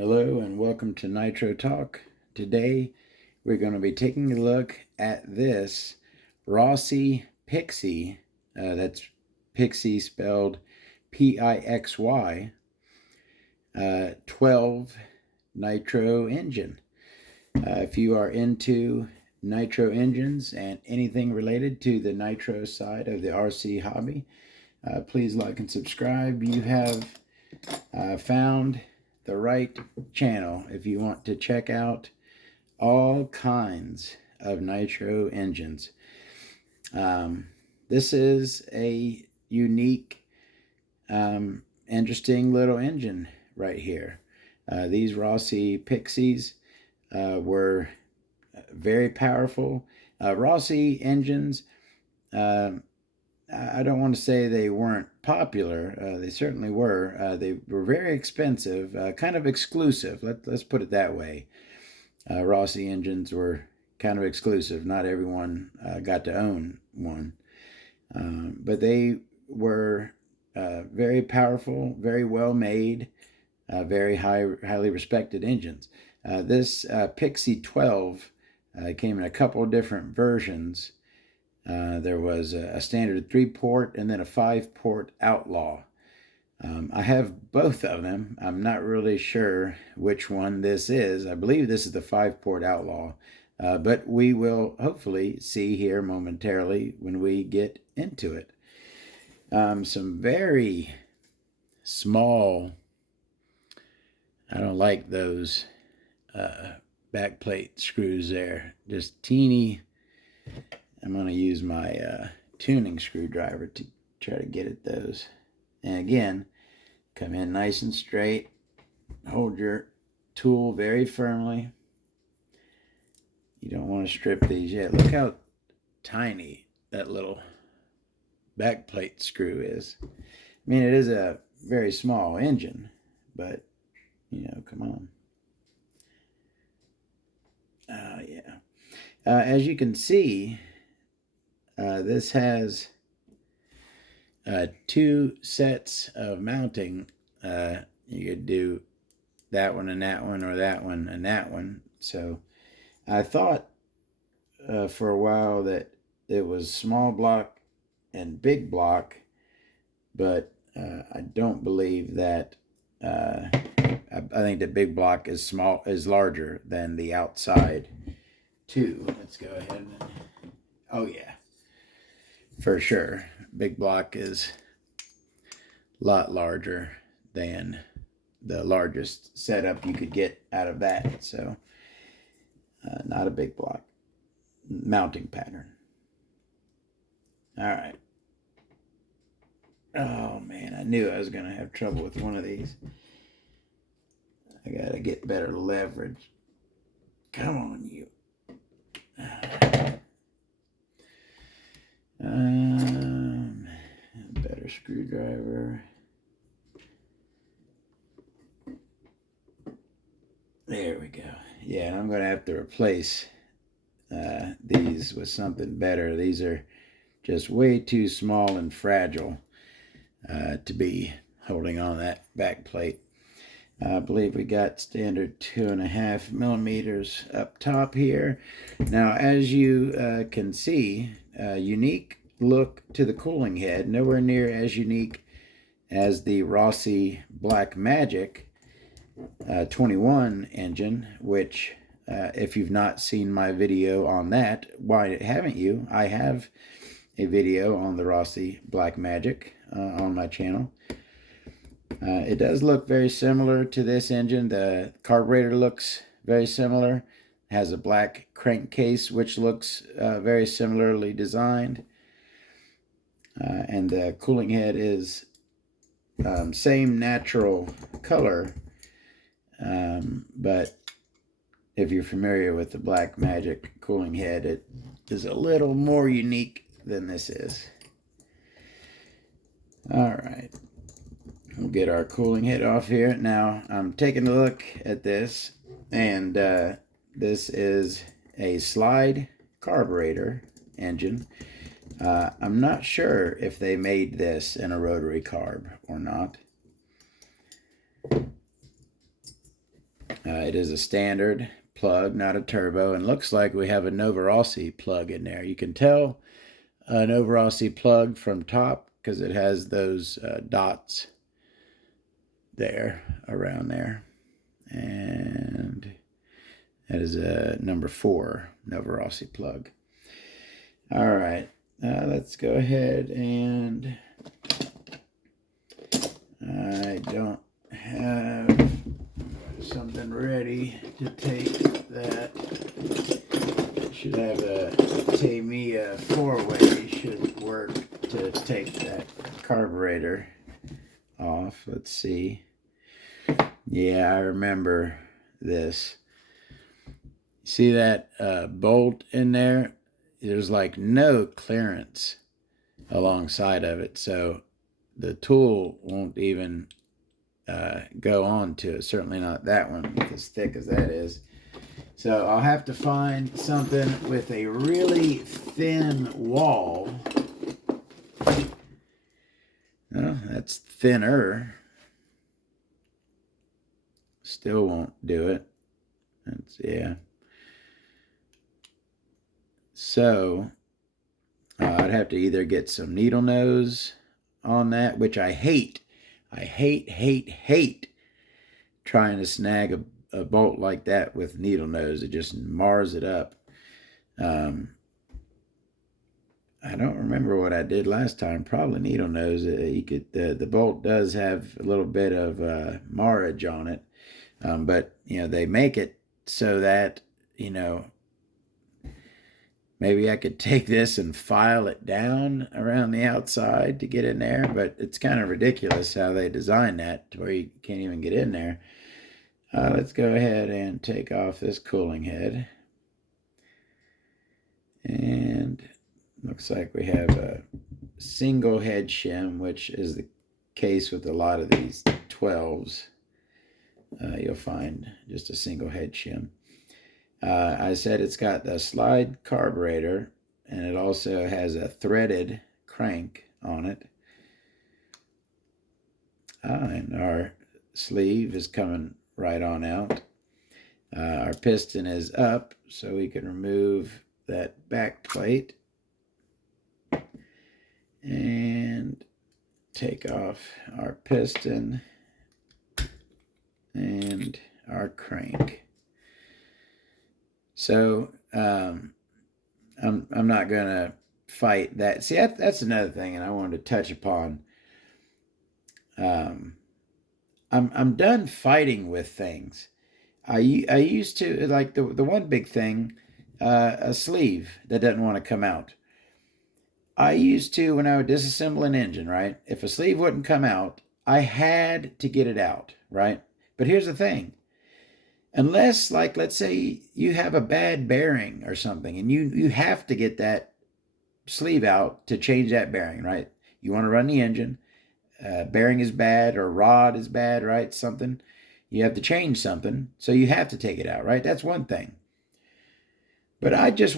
Hello and welcome to Nitro Talk. Today we're going to be taking a look at this Rossi Pixy, that's Pixy spelled Pixy, 12 Nitro engine. If you are into Nitro engines and anything related to the Nitro side of the RC hobby, please like and subscribe. You have found the right channel if you want to check out all kinds of Nitro engines. This is a unique, interesting little engine right here. These Rossi Pixies were very powerful. Rossi engines, I don't want to say they weren't popular. They certainly were. They were very expensive, kind of exclusive. Let's put it that way. Rossi engines were kind of exclusive. Not everyone got to own one. But they were very powerful, very well made, very highly respected engines. This Pixy 12 came in a couple of different versions. There was a standard 3-port and then a 5-port Outlaw. I have both of them. I'm not really sure which one this is. I believe this is the 5-port Outlaw, but we will hopefully see here momentarily when we get into it. Some very small, I don't like those backplate screws there, just teeny. I'm going to use my tuning screwdriver to try to get at those. And again, come in nice and straight. Hold your tool very firmly. You don't want to strip these yet. Look how tiny that little backplate screw is. I mean, it is a very small engine, but, you know, come on. Yeah. As you can see, this has 2 sets of mounting. You could do that one and that one, or that one and that one. So I thought for a while that it was small block and big block, but I don't believe that. I think the big block is larger than the outside too. Let's go ahead and, oh yeah, for sure. Big block is a lot larger than the largest setup you could get out of that. So not a big block mounting pattern. All right. Oh man, I knew I was going to have trouble with one of these. I got to get better leverage. Come on, you. Better screwdriver. There we go. Yeah, and I'm going to have to replace these with something better. These are just way too small and fragile to be holding on that back plate. I believe we got standard 2.5 millimeters up top here. Now, as you can see, unique look to the cooling head, nowhere near as unique as the Rossi Black Magic 21 engine, which if you've not seen my video on that, why haven't you? I have a video on the Rossi Black Magic on my channel. It does look very similar to this engine. The carburetor looks very similar. It has a black crankcase, which looks very similarly designed. And the cooling head is same natural color. But if you're familiar with the Black Magic cooling head, it is a little more unique than this is. All right. We'll get our cooling head off here. Now, I'm taking a look at this, and this is a slide carburetor engine. I'm not sure if they made this in a rotary carb or not. It is a standard plug, not a turbo, and looks like we have a Nova Rossi plug in there. You can tell a Nova Rossi plug from top because it has those dots there, around there. And that is a number 4 Nova Rossi plug. All right, let's go ahead, and I don't have something ready to take that. Should have a Tamiya 4-way, should work to take that carburetor off. Let's see. Yeah, I remember this. See that bolt in there? There's like no clearance alongside of it, so the tool won't even go on to it. Certainly not that one, as thick as that is. So I'll have to find something with a really thin wall. Oh, that's thinner. Still won't do it. Yeah. So I'd have to either get some needle nose on that, which I hate. I hate trying to snag a bolt like that with needle nose. It just mars it up. I don't remember what I did last time. Probably needle nose. You could the bolt does have a little bit of marage on it, but they make it so that maybe I could take this and file it down around the outside to get in there, but it's kind of ridiculous how they design that to where you can't even get in there. Let's go ahead and take off this cooling head. And looks like we have a single head shim, which is the case with a lot of these 12s. You'll find just a single head shim. I said it's got the slide carburetor, and it also has a threaded crank on it. And our sleeve is coming right on out. Our piston is up, so we can remove that back plate and take off our piston and our crank. So I'm not gonna fight that. See, that's another thing, and I wanted to touch upon. I'm done fighting with things. I used to like the one big thing, a sleeve that doesn't want to come out. I used to, when I would disassemble an engine, right? If a sleeve wouldn't come out, I had to get it out, right? But here's the thing. Unless, like, let's say you have a bad bearing or something, and you have to get that sleeve out to change that bearing, right? You want to run the engine, bearing is bad or rod is bad, right? Something, you have to change something, so you have to take it out, right? That's one thing. But I just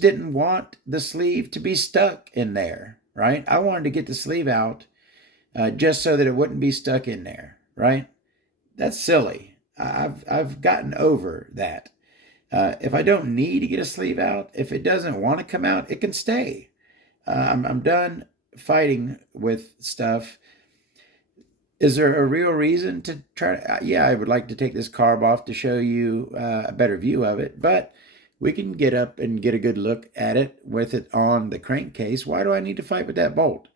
didn't want the sleeve to be stuck in there, right? I wanted to get the sleeve out just so that it wouldn't be stuck in there, right? That's silly. I've gotten over that. If I don't need to get a sleeve out, if it doesn't want to come out, it can stay. I'm done fighting with stuff. Is there a real reason to try to? Yeah, I would like to take this carb off to show you a better view of it, but we can get up and get a good look at it with it on the crankcase. Why do I need to fight with that bolt?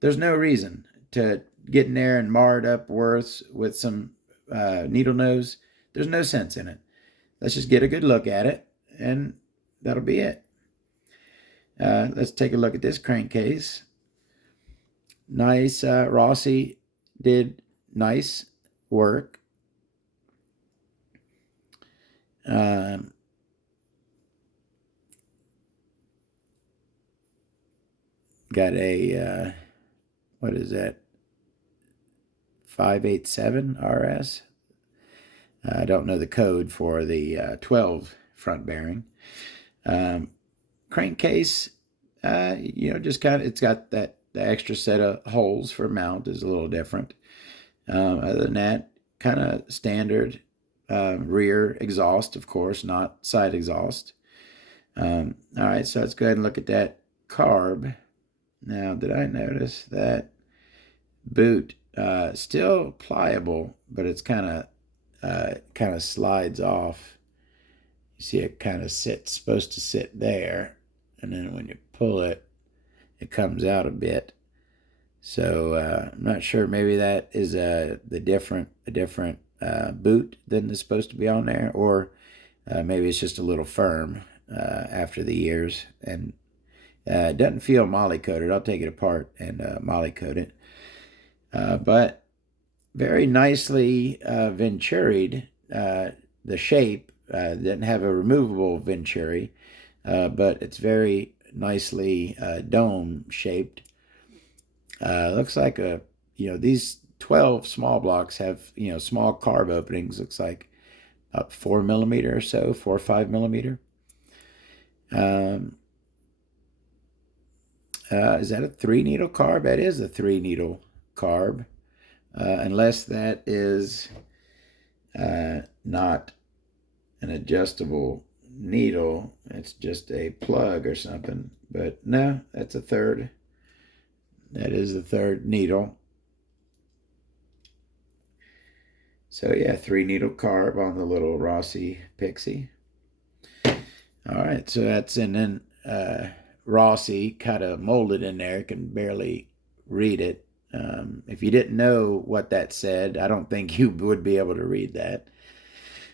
There's no reason to get in there and mar it up worse with some needle nose. There's no sense in it. Let's just get a good look at it, and that'll be it. Let's take a look at this crankcase. Nice. Rossi did nice work. Got a, what is that? 587 RS. I don't know the code for the 12 front bearing. Crankcase, just kind of, it's got the extra set of holes for mount is a little different. Other than that, kind of standard rear exhaust, of course, not side exhaust. All right, so let's go ahead and look at that carb. Now, did I notice that boot still pliable, but it's kind of slides off. You see, it kind of supposed to sit there, and then when you pull it, it comes out a bit. So I'm not sure. Maybe that is a different boot than is supposed to be on there, or maybe it's just a little firm after the years, and it doesn't feel molly coated. I'll take it apart and molly coat it. But very nicely venturied. The shape didn't have a removable venturi, but it's very nicely dome shaped. Looks like these 12 small blocks have, small carb openings. Looks like about 4 millimeter or so, 4 or 5 millimeter. Is that a 3-needle carb? That is a 3-needle carb, unless that is not an adjustable needle. It's just a plug or something. But no, that's a third. That is the third needle. So yeah, 3-needle carb on the little Rossi Pixy. All right, so that's, and then Rossi kind of molded in there. Can barely read it. If you didn't know what that said, I don't think you would be able to read that.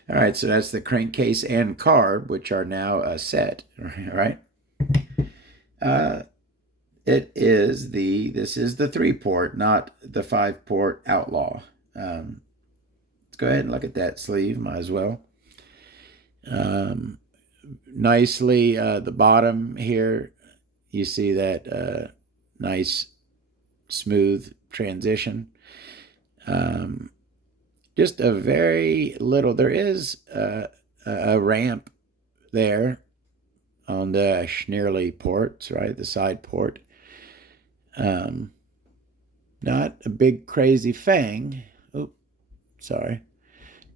All right, so that's the crankcase and carb, which are now set. All right. This is the 3-port, not the 5-port Outlaw. Let's go ahead and look at that sleeve. Might as well. Nicely, the bottom here, you see that nice smooth transition. Just a very little, there is a ramp there on the Schneerly ports, right? The side port. Not a big crazy fang. Oops, sorry.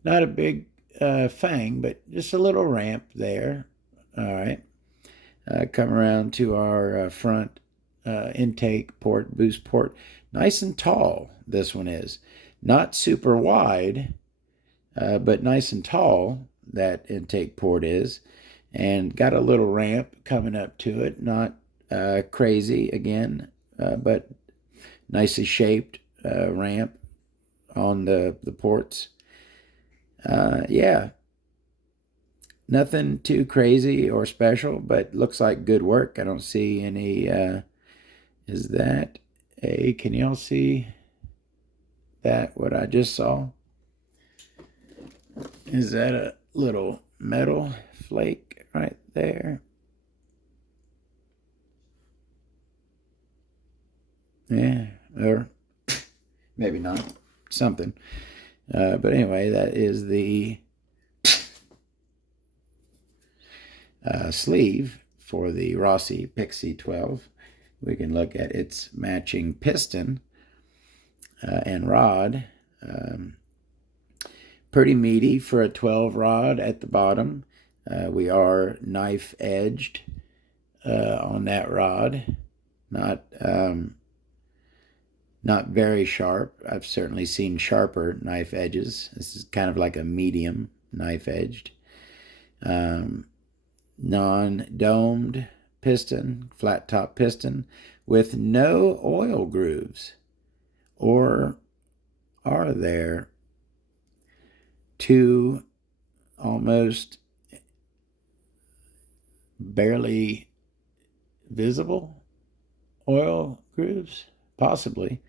Not a big fang, but just a little ramp there. All right. Come around to our front intake port, boost port. Nice and tall, this one is. Not super wide, but nice and tall, that intake port is. And got a little ramp coming up to it. Not crazy again, but nicely shaped ramp on the ports. Yeah, nothing too crazy or special, but looks like good work. I don't see any, is that can y'all see that, what I just saw? Is that a little metal flake right there? Yeah, or maybe not, something. But anyway, that is the sleeve for the Rossi Pixy 12. We can look at its matching piston and rod. Pretty meaty for a 12 rod at the bottom. We are knife edged on that rod. Not very sharp. I've certainly seen sharper knife edges. This is kind of like a medium knife edged. Non-domed piston, flat top piston with no oil grooves. Or are there two almost barely visible oil grooves? Possibly.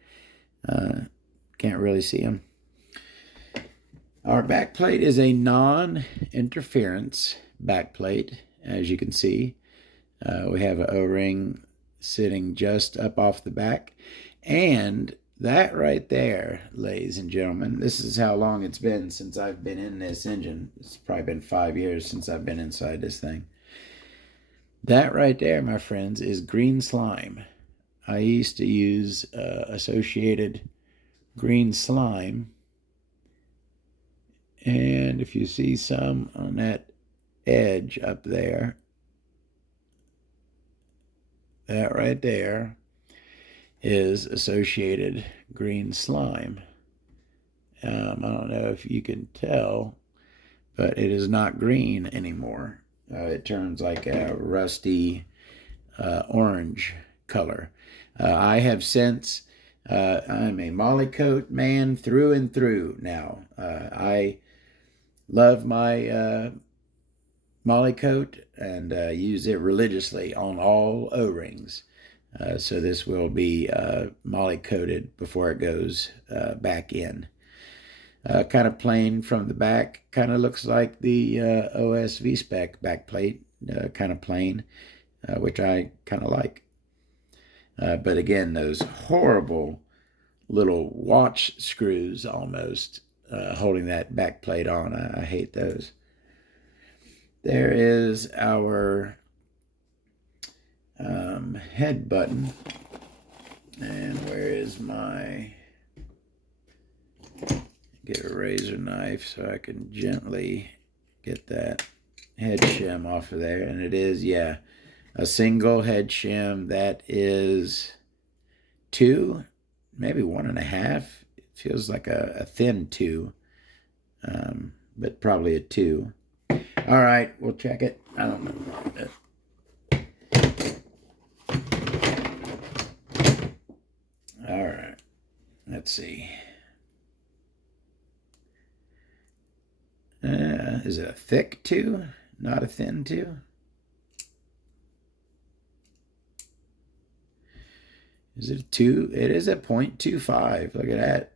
Can't really see them. Our backplate is a non-interference backplate, as you can see. We have an O-ring sitting just up off the back. And that right there, ladies and gentlemen, this is how long it's been since I've been in this engine. It's probably been 5 years since I've been inside this thing. That right there, my friends, is green slime. I used to use associated green slime And if you see some on that edge up there, that right there is associated green slime. I don't know if you can tell, but it is not green anymore. It turns like a rusty orange color. I have since, I'm a Molykote man through and through now. I love my Molykote and use it religiously on all O-rings. So this will be Molykoted before it goes back in. Kind of plain from the back, kind of looks like the OS V-Spec backplate, kind of plain, which I kind of like. But again, those horrible little watch screws almost holding that backplate on, I hate those. There is our head button. And where is my... Get a razor knife so I can gently get that head shim off of there. And it is, yeah, a single head shim. That is 2, maybe 1.5. It feels like a thin 2, but probably a 2. All right, we'll check it. I don't know. All right, let's see. Is it a thick 2, not a thin 2? Is it a 2? It is a 0.25. Look at that.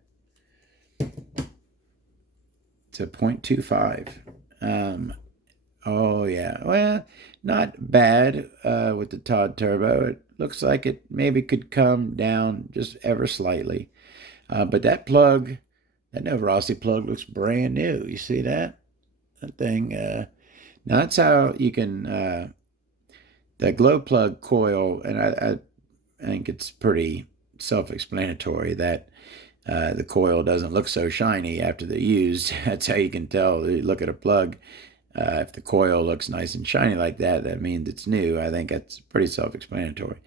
It's a 0.25. Oh, yeah. Well, not bad with the Todd Turbo. It looks like it maybe could come down just ever slightly. But that plug, that new Rossi plug looks brand new. You see that? That thing. Now that's how you can, the glow plug coil, and I think it's pretty self-explanatory that the coil doesn't look so shiny after they're used. That's how you can tell. You look at a plug. If the coil looks nice and shiny like that, that means it's new. I think that's pretty self-explanatory.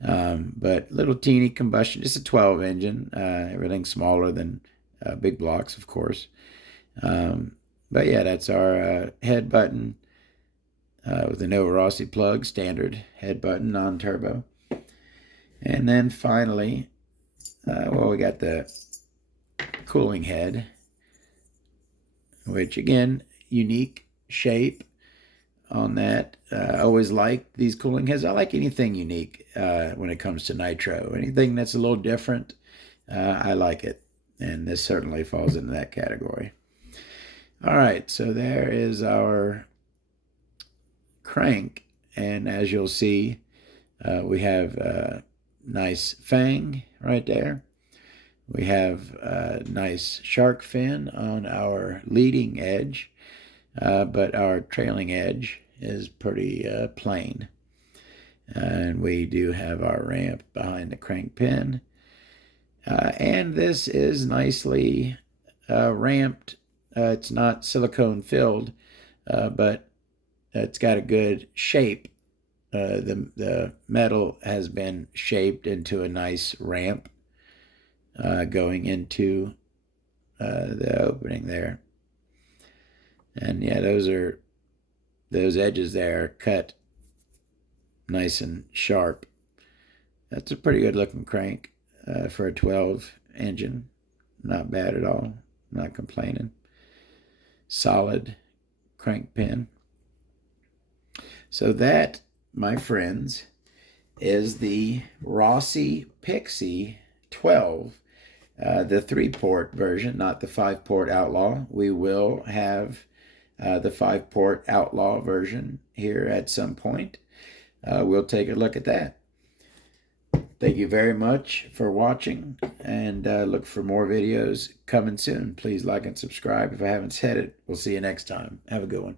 But little teeny combustion. It's a 12 engine. Everything's smaller than big blocks, of course. But yeah, that's our head button with the no Rossi plug, standard head button, non-turbo. And then finally, well, we got the cooling head, which again, unique shape on that. I always like these cooling heads. I like anything unique when it comes to Nitro. Anything that's a little different, I like it. And this certainly falls into that category. All right, so there is our crank. And as you'll see, we have a nice fang right there. We have a nice shark fin on our leading edge, but our trailing edge is pretty plain. And we do have our ramp behind the crank pin. And this is nicely ramped. It's not silicone filled, but it's got a good shape. The metal has been shaped into a nice ramp going into the opening there. And yeah, those edges there are cut nice and sharp. That's a pretty good looking crank for a 12 engine. Not bad at all. Not complaining. Solid crank pin. So that, my friends, is the Rossi Pixy 12, the 3-port version, not the 5-port Outlaw. We will have the 5-port Outlaw version here at some point. We'll take a look at that. Thank you very much for watching, and look for more videos coming soon. Please like and subscribe if I haven't said it. We'll see you next time. Have a good one.